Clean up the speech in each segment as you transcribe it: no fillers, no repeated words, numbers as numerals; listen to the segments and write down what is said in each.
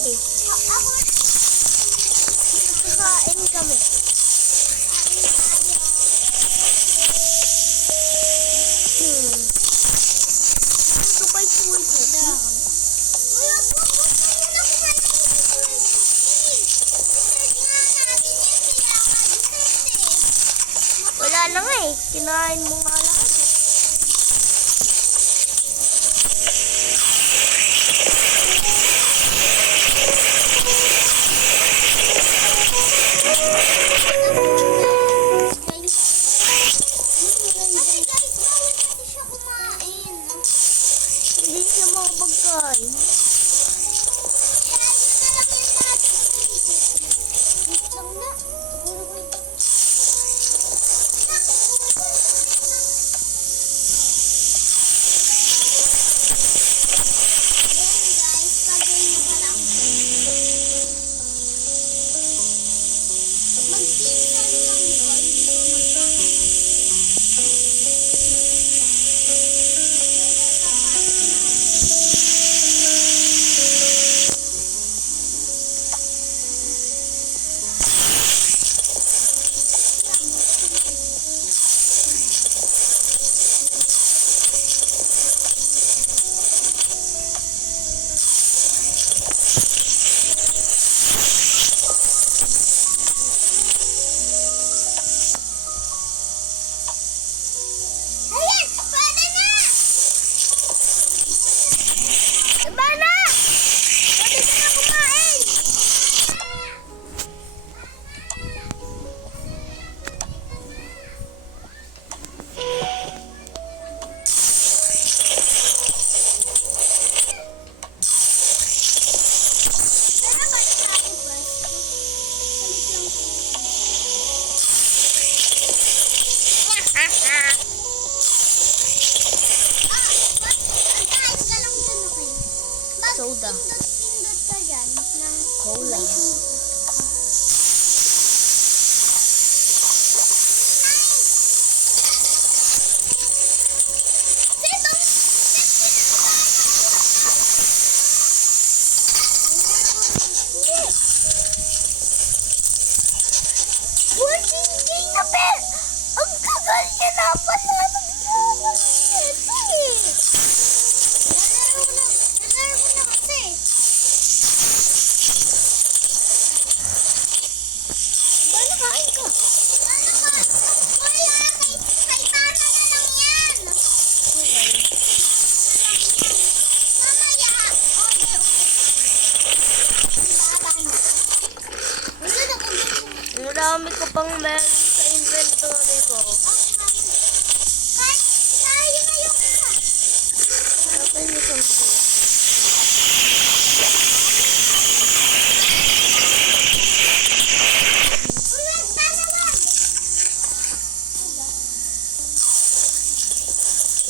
Kakain kami. Ito kay Puy ko. Wala na nga eh. Kinain mo nga lahat eh. Hindi siya makapagkain. Soda. Cola. Ang kagal niya na pala. Marami ko pang meron sa inventory ko. Open mo itong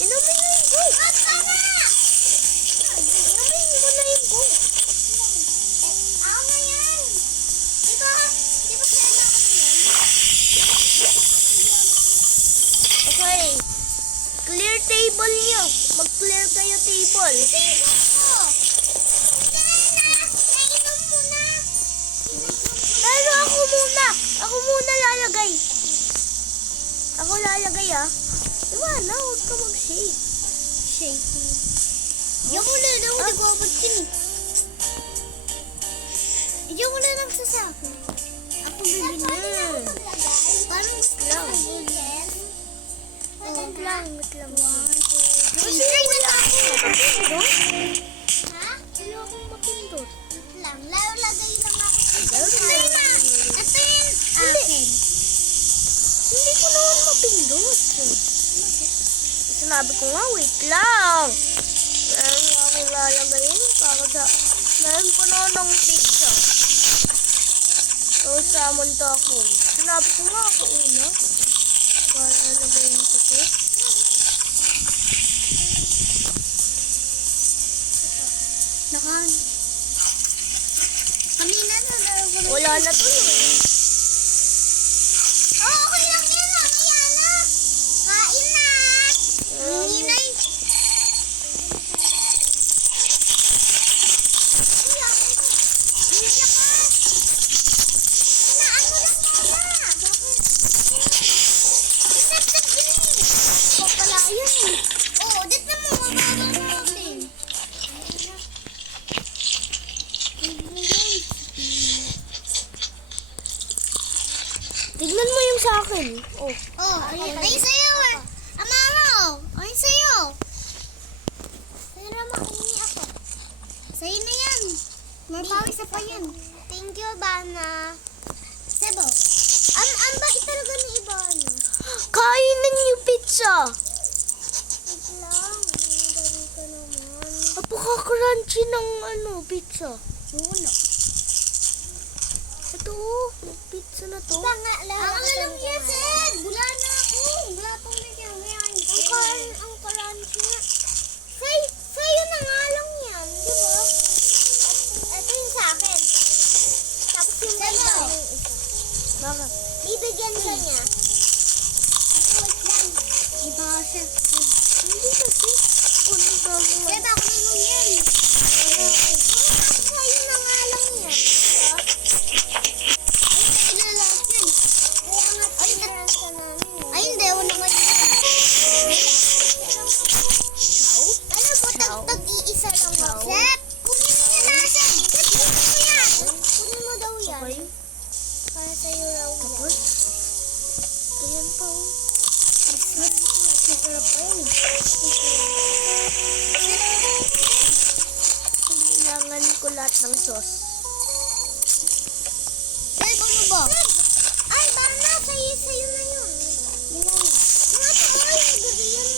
inumin mo yung boy. Inumin mo na yung boy. Okay. Clear table nyo. Mag-clear kayo table. Pero ako muna. Ako muna lalagay. Ako lalagay ah. Diba na, huwag ka mag-shake. Shake. Diyan ko na lang, hindi ko abot yun eh. Diyan ko na lang sa sako. Ako bilhin na. Parang lang. Wait lang. Kasi wala akong mapindot. Ha? Wala akong mapindot. Wait lang. Lagay lang ako. Lagay na. Ito yung akin. Hindi ko naman mapindot. Sinabi ko nga, wait lang. Meron nga akong lalagayin. Meron ko naman ng pizza. So, salmon taco. Sinabi ko nga ako una. Para lalagayin ko ito. Kanina na. Wala na to eh. Okay lang yan. Mamaya na. Kain na. Ninay. Umiyak ka. Ano lang yan na? Isip-sip din eh. O pala yun eh. Oo, dito mo. Mababa natin. Tignan mo yung sa akin. Oh. Oh, ay sa'yo eh. Amaro, ay sa'yo. Pero makingi ako. Sa'yo na yan. Marpawi sa pa yan. Thank you, Bana. Sebo. Ang bait talaga ni Ibana. Kainin niyo pizza. Wait lang. Dali ka naman. Napaka-crunchy ng pizza. Oo na. Ito, yung pizza na to. Ang alam niya, Sed. Bula na ako. Wala pang nagyan. Ang crunchy nga. Sa'yo na nga lang yan. Di ba? Ito yung sa akin. Tapos yung ganito. Bakit? Bibigyan ka niya. Wait lang. Iba siya. Hindi kasi. Kung gagawin. Sed, ako naman yan. Sa'yo na nga lang yan. Ay, hindi. Wala ka yun. Ano po, tag-iisa lang mo. Sep, kunin mo yan natin. Sep, kunin mo yan. Kunin mo daw yan. Okay. Para sa'yo raw yan. Tapos, ayan pa oh. Masarap pa yun. Kailangan ko lahat ng sauce. Sep, ano ba? Ay, Bana, sa'yo na yun. Yun na yun. Mga tayo, gabi yan.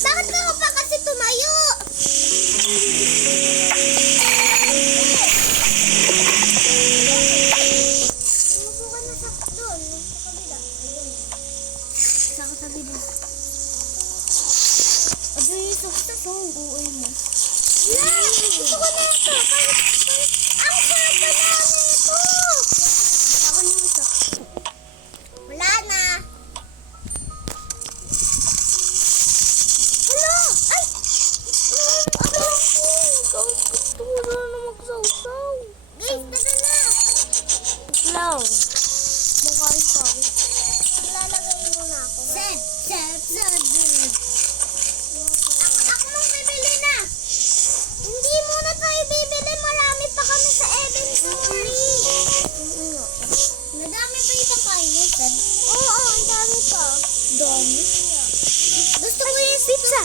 Bakit ka pa kasi tumayo? Umupo ka na sa doon, sa kabila. Sa kabila. Ado yung suksas, ang buhay mo. Yeah! Gusto ko na ito. Ang sarap na namin ito! Ako yung ito. Wala na. Hello! Ay! Ikaw, gusto mo na magsawsaw. Guys, tara na! Lang. Makain pa ako. Lalagay muna ako. Sep! Ako mong bibili na! Hindi muna tayo bibili. Marami pa kami sa inventory. Nadami pa yung pakain mo, Sep? Oo, ang dami pa. Dami? Gusto ko yung pizza.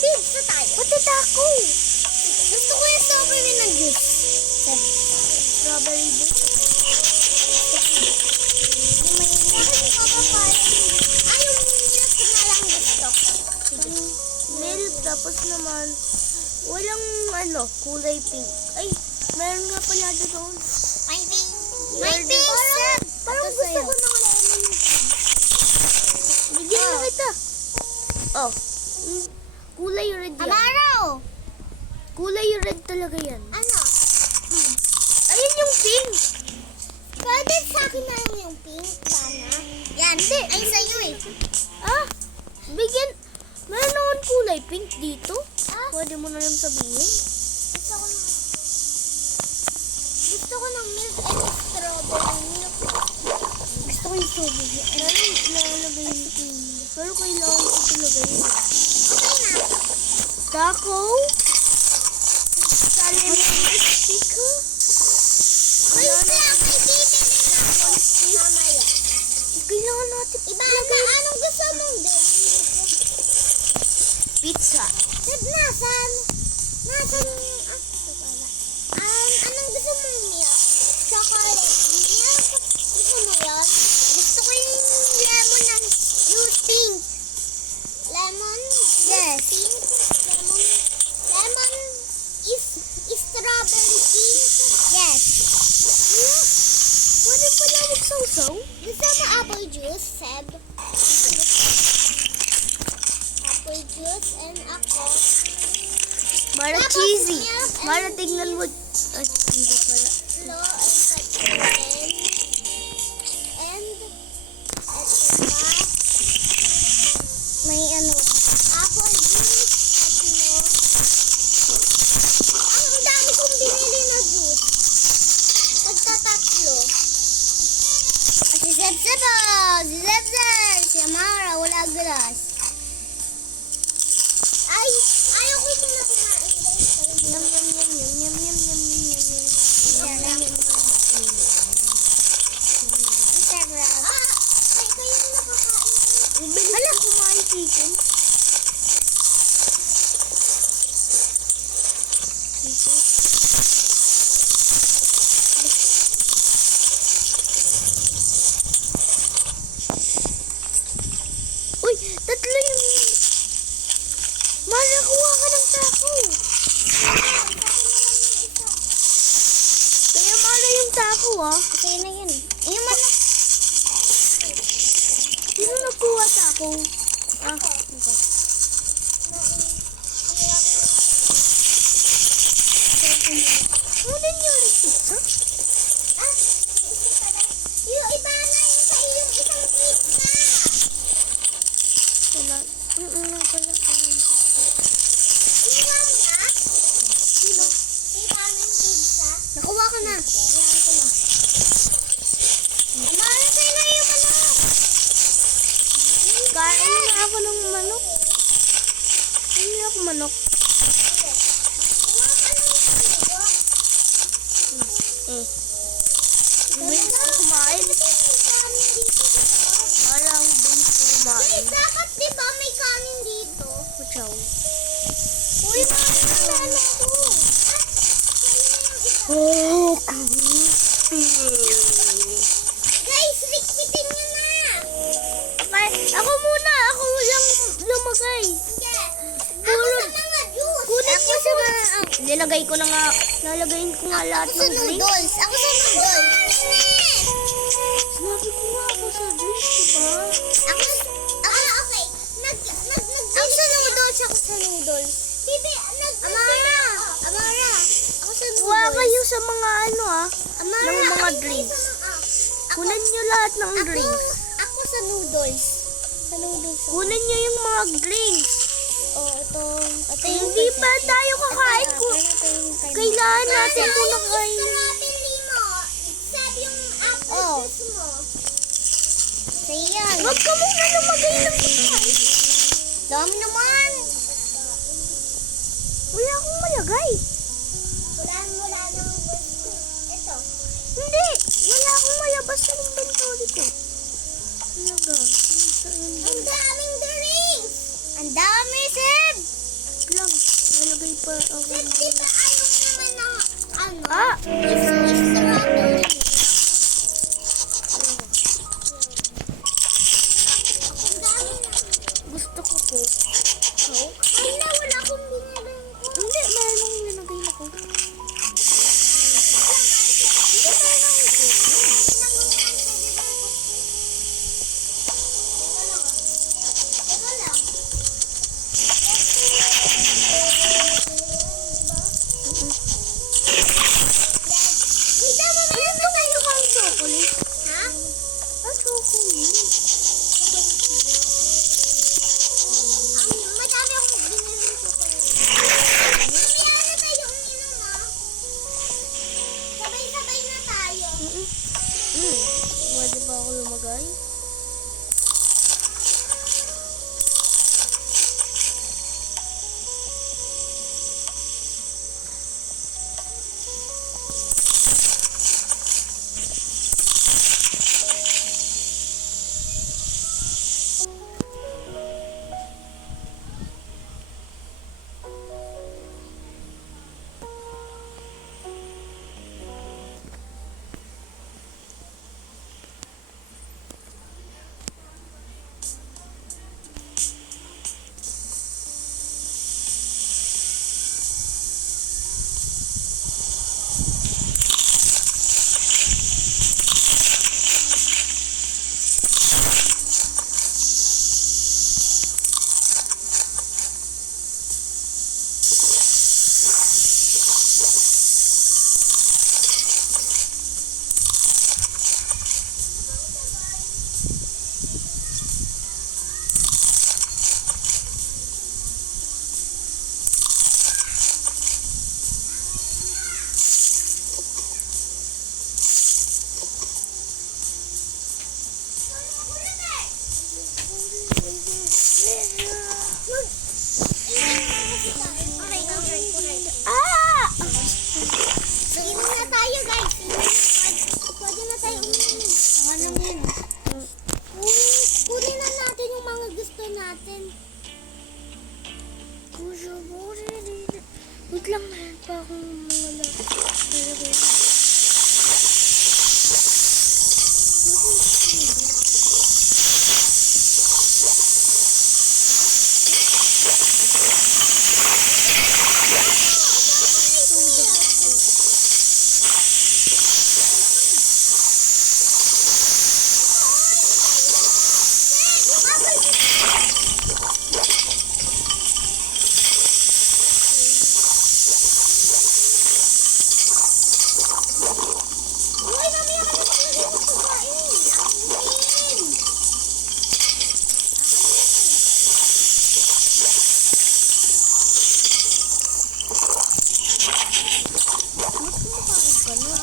Pizza tayo. Pati taco. Gusto ko yung strawberry na juice. Sep? Strawberry juice. Yung may ay, yung milk na lang gusto ko. Milk, tapos naman, walang kulay pink. Ay, meron nga pala doon. My pink. My pink, Sep. Parang gusto ko ng lemon. Bigyan na kita. Oh, kulay red yan. Amaro! Kulay red talaga yan. Ano? Ayun yung pink. Pwede sa akin na lang yung pink, Bana. Yan, hindi. Ay, sa'yo eh. Ah, bigyan. Meron akong kulay pink dito. Ah? Pwede mo na lang sabihin. Gusto ko ng milk and strawberry milk. Gusto ko yung strawberry. Lalagay yung pink. Pero kailangan ko talaga yun. Okay na. Taco. Calamari stick. Ay, may bibili na ako. Mamaya. Kailangan natin Iba na, anong gusto mong delivery? pizza. Sib, nasan? Nasan yung... anong gusto mong milk? Chocolate milk? Gusto mo yun? Gusto ko yung lemon na yung pink. Lemon? Yes. Pink? Lemon is strawberry pink? Yes. Pwede pala magsawsaw? Gusto mo apple juice, Seb? Apple juice and ako. Mara Tapos cheesy. milk and Mara tignan mo. Ay, hindi pala. Slow and cotton. And ito pa. Hala, kumain chicken. Uy, tatlo yung... Mara, kuha ka ng taco. Kaya mara yung taco, ah. Okay na yun. Yung manok. Sino nagkuha taco? Ah, okay. Ano din yung pizza? Ah, ito pala. Yung iba na yung sa iyong isang pizza. Wala. Wala pala. Iba mo na? Sino? Iba na yung pizza. Nakuha ka na. Iyan ko na. Amara, sa'yo na yung manok. Kain na ako ng manok. Hindi ako manok. Bilis ko kumain. Parang bilis ko kumain. Dapat di ba may kanin dito? Kuchaw. Uy, makakasala ko. Oh, Guys, likpitin nyo na. okay, ako muna. Ako lang lumagay. Ako sa mga juice. Kunin ko sa mga... Nilagay ko na nga. Nalagayin ko nga lahat Ako sa ng drinks. noodles. Ako sa noodles. Sinabi ko nga ako sa drinks, diba? Ako, okay. Ako sa noodles. Ako sa noodles. Bibi, Amara. Amara. Ako sa noodles. Kuha kayo sa mga ano Amara, ng mga ako drinks. Ako, Kunin nyo lahat ng drinks. Ako sa noodles. Sa noodles. Kunin nyo yung mga drinks. Oh, ito yung Hindi pa tayo kakain ko. Kailangan natin muna kain. Strawberry mo. Sabi yung apple juice mo. So, yan. Huwag ka muna lumagay ng pagkain. Dami naman. Wala akong malagay. Wala nang ito. Hindi. Wala akong malabas sa inventory ko. Talaga. Ang daming drinks. Ang dami, Seb. Lang. Nalagay pa ako. Seb, di ba ayaw naman ng ano? Ah! Strawberry. Ang dami na. Gusto ko po. Wala, wala akong binigay ko. Hindi. Mayroong nilagay ako. natin. Kuya, wait lang, meron pa akong mga lalagay. Uy, mamaya ka na maglagay ng pagkain. Akin. Ba't kumakain ka na?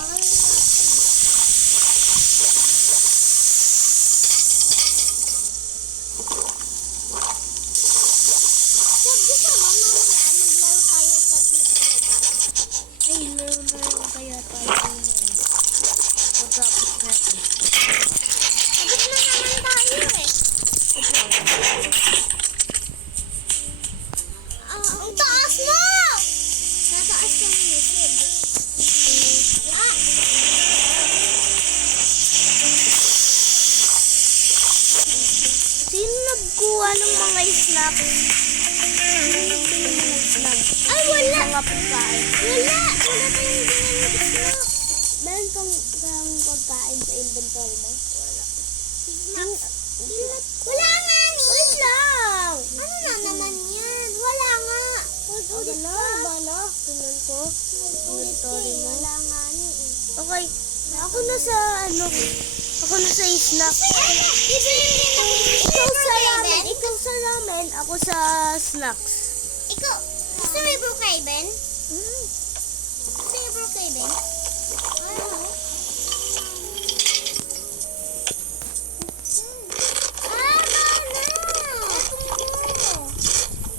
Sabi ko, mamaya maglaro tayo sa pizza. Ay, meron na lang kaya tayo ngayon. Matapos natin. Sabit na naman tayo eh. Ang taas mo! Nataas ka mo ni Sid. Sino nagkuha ng mga snacks? Sino nagbili ng mga snacks? Ay, wala! Mga pagkain. Wala! Wala tayong binili ng snack. Meron kang pagkain sa inventory mo? Wala. Snacks. Wala nga ni! Wala! Ano na naman yan? Wala nga. Ulit na, bala. Tingnan ko. Inventory mo. Wala nga ni eh. Okay. Ako na sa Ako na sa snack. Bibili din ako. Ikaw sa ramen. Ikaw sa ramen. Ako sa snacks. Ikaw, gusto mo yung Brookhaven? Gusto mo yung Brookhaven? Ano?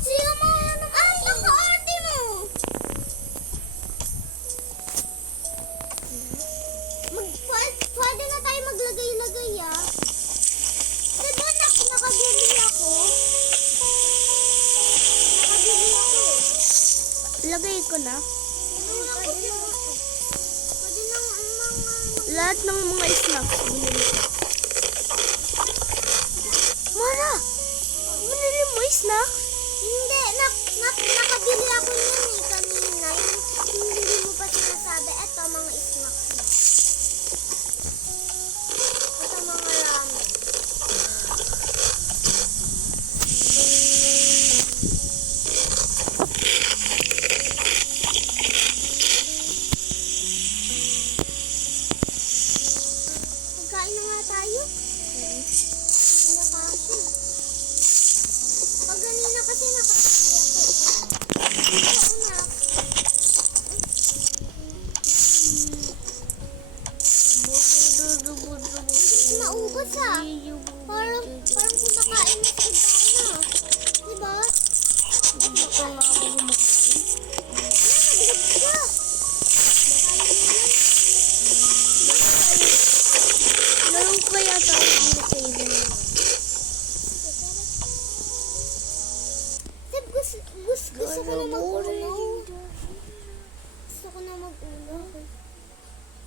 Sino mo? Ay, naka-arte mo! Pwede na tayo maglagay-lagay ah. Diba nakabili ako? Nakabili ako eh. Lagay ko na. Pwede nang mga... Lahat ng mga snacks. Binili ko. Mara! Binili mo snacks? Hindi, nakabili ako niyan eh kanina. Yung hindi mo pa sinasabi, eto mga snacks na. Ito mga ramen. Magkain na nga tayo. Hindi na kasi. Pag ganina kasi nakakabili ako. Oo na. Hindi maubos ah. Parang kumakain na si Dana. Diba? Hindi pa nga ako kumakain. Nabilog ka. Laro kaya tayo dito sa ibang Sib, gusto ko na mag-uno. Gusto ko na mag-uno.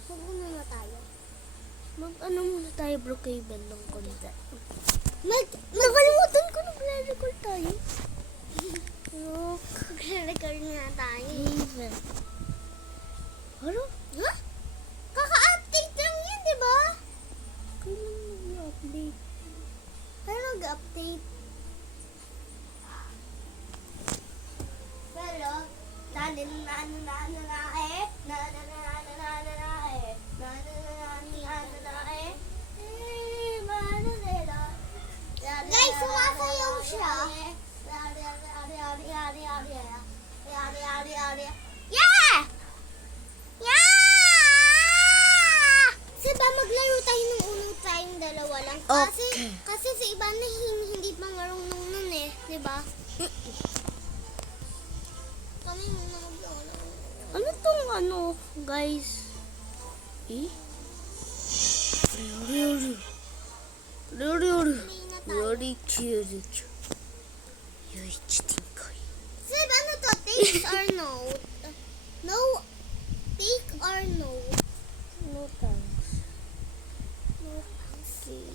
Mag-uno na tayo. Mag-ano muna tayo, Brookhaven ng konti. Nakalimutan ko Nagre-record tayo. Look. Magre-record nga tayo. Haven. Ano? Ha? Kaka-update lang yun, di ba? Kailan mag-update? Pero nag-update. Pero, guys, sumasayaw siya. Yeah! Yeah! Diba maglaro tayo ng uno tayong dalawa lang? Kasi sa iba na hindi pa marunong nun eh. Diba? Kami muna maglaro. Ano tong ano, guys? Hindi na tayo. Very cute. Yoy, chitinkoy. Sir, ano to? Take or no? No. Take or no? No thanks. No thanks. Okay.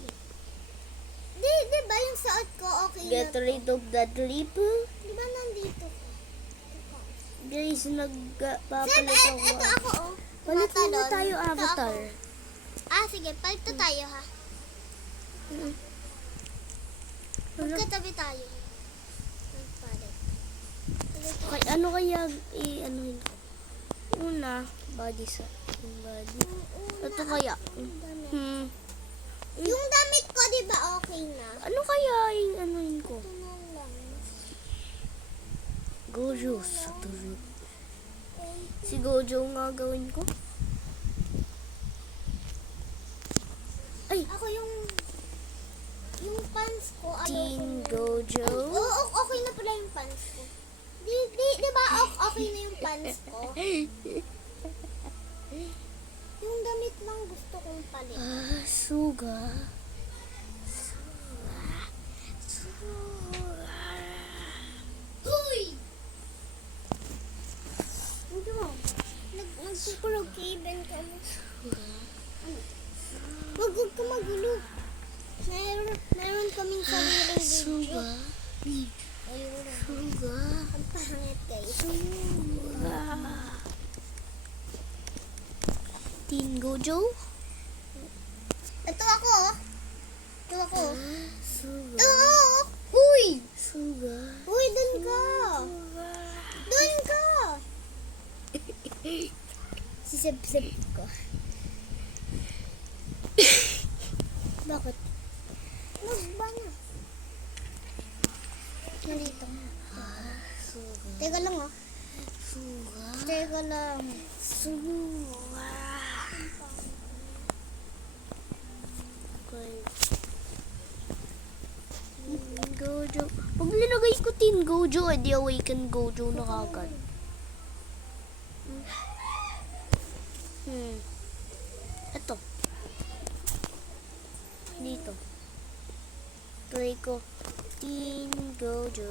Di ba yung suot ko okay Get na to? rid of that lip. Di ba nandito ko? Guys, Sir, nagpapalit ako. eto ako oh. Palit muna Tumatalon. tayo, Ito avatar. ako. Sige, palito tayo ha. Magkatabi tayo. Palit. Okay, ano kaya i-anuhin ko? Una, body sa body. Ito kaya. Yung damit ko, di ba okay na? Ano kaya i-anuhin ko? Ito na lang. Gojo Satoru. Si Gojo nga gawin ko. Ay, Ako yung pants ko. Teen Gojo. Oo, okay na pala yung pants ko. Di ba okay na yung pants ko? Yung damit lang gusto kong palit. Suga. Uy! Hindi mo. Nagpupurog-caben ka mo. Wag ka magulo. Meron kaming sariling video. Suga. Ayun. Suga. Ang pangit guys. Suga. Teen Gojo. Ito ako oh. Ito ako. Suga. Ito ako oh. Uy! Suga. Uy, dun ka. Dun ka. Sisip-sip ko. Bakit? Nagba na. Nandito. Suga. Teka lang oh. Suga. Teka lang. Suga. Okay. Teen Gojo. Pag nilagay ko Teen Gojo, edi Awaken Gojo na kagad. Ito. Dito. Try ko. Teen Gojo.